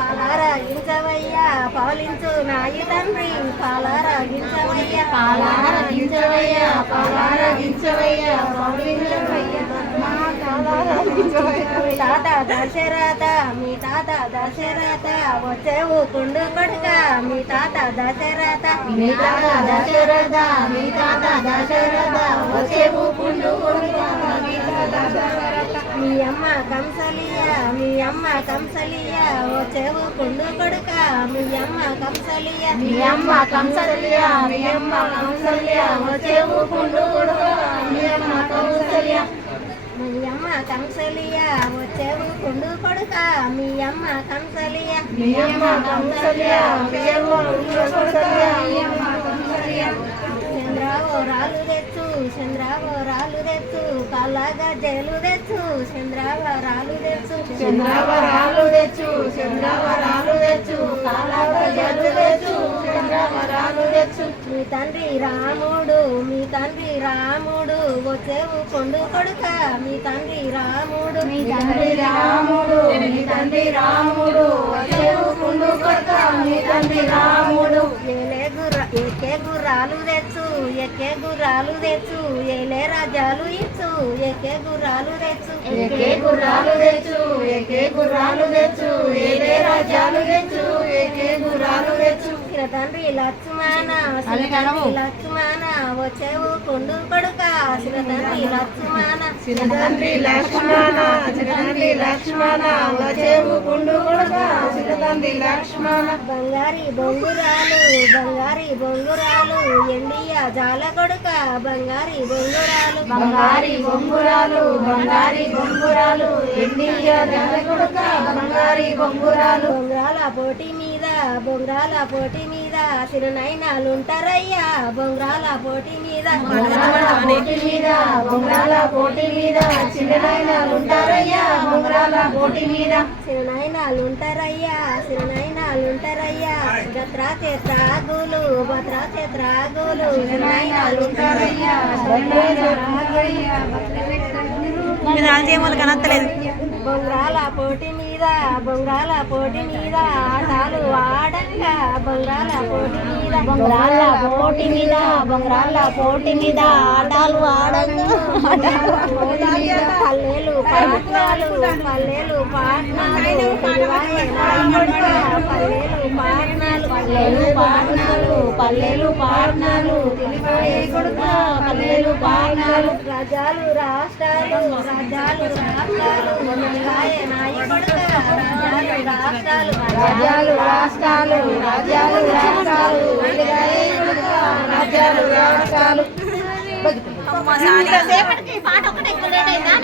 పాలారగించవయ్యా పాలించు నాయి తండ్రి పాలారగించవయ్యా పాలారగించవయ్యా పాలారగించవయ్యా పాలించవయ్యా తాత దశరథ మీ తాత దశరథ వచ్చేవు కుండు కొడుక మీ తాత దశరథ మీ తాత దశరథ మీ తాత దశరథ వచ్చేవు కుండు కొడుక మీ అమ్మ కంసలియ మీ అమ్మ కంసలియ వచ్చేవు కుండు కొడుక మీ అమ్మ కంసలియ మీ అమ్మ కంసలియ మీ అమ్మ కంసలియ వచ్చేవు కుండు కొడుక మీ అమ్మ కంసలియ మీ అమ్మ కంసలియ వచ్చేవు కుండు కొడుక మీ అమ్మ కంసలియ మీ అమ్మ కంసలియ వచ్చేవు కుండు కొడుక మీ అమ్మ కంసలియ చంద్రావరాలు తెచ్చు చంద్రావరాలు తెచ్చు కాలాగా జైలు తెచ్చు చంద్రావరాలు తెచ్చు చంద్రావరాలు తెచ్చు చంద్రావరాలు తెచ్చు కాలాగా జైలు తెచ్చు చంద్రావరాలు తెచ్చు మీ తండ్రి రాముడు మీ తండ్రి రాముడు వచ్చేవు కొండు కొడుక మీ తండ్రి రాముడు మీ తండ్రి రాముడు మీ తండ్రి రాముడు వచ్చేవు కొండు కొడుక మీ తండ్రి రాముడు ఎక్కే గుర్రాలు తెచ్చు ఎక్కే గుర్రాలు తెచ్చు ఏలే రాజాలు ఇచ్చు ఎక్కే గుర్రాలు తెచ్చు ఎక్కే గుర్రాలు తెచ్చు ఎక్కే గుర్రాలు తెచ్చు ఏలే రాజాలు తెచ్చు ఎక్కే గుర్రాలు తెచ్చు తండ్రి లక్ష్మణ లక్ష్మణ వచ్చేవు కొండు కొడుక తండ్రి లక్ష్మణ తండ్రి లక్ష్మణ తండ్రి లక్ష్మణ వచ్చేవు కొండు కొడుక తండ్రి లక్ష్మణ బంగారి బొంగురాలు బంగారి బొంగురాలు ఎండియా జాల కొడుక బంగారి బొంగురాలు బంగారి బొంగురాలు బంగారి బొంగురాలు ఎండియా జాల కొడుక బంగారి బొంగురాలు బొంగురాల పోటీ మీద బొంగురాల పోటీ మీద సిరునైనాలుంటారయ్యా బొంగురాల పోటీ మీద పోటీ మీద బొంగురాల పోటీ మీద సిరునైనాలుంటారయ్యా బొంగురాల పోటీ మీద సిరునైనాలుంటారయ్యా సిరునైనాలుంటారయ్యా భద్రా చేత్రాగులు భద్రా చేత్రాగులు సిరునైనాలుంటారయ్యా బొంగరాల పోటీ మీద బొంగరాల పోటీ మీద ఆటలు ఆడంగా బొంగరాల పోటీ మీద బొంగరాల పోటీ మీద బొంగరాల పోటీ మీద ఆటలు ఆడంగా పల్లెలు పాట్నాలు పల్లెలు పాట్నాలు పల్లెలు పాట్నాలు పల్లెలు పాట్నాలు పల్లెలు పాట్నాలు తెలిపాయే కొడుక పల్లెలు పాట్నాలు రాజాలు రాష్ట్రాలు రాజాలు రాష్ట్రాలు నాయ కొడుక రాజాలు రాష్ట్రాలు రాజాలు రాష్ట్రాలు రాజాలు రాష్ట్రాలు రాజాలు రాష్ట్రాలు పాట ఒకటే లేట్ అయిందా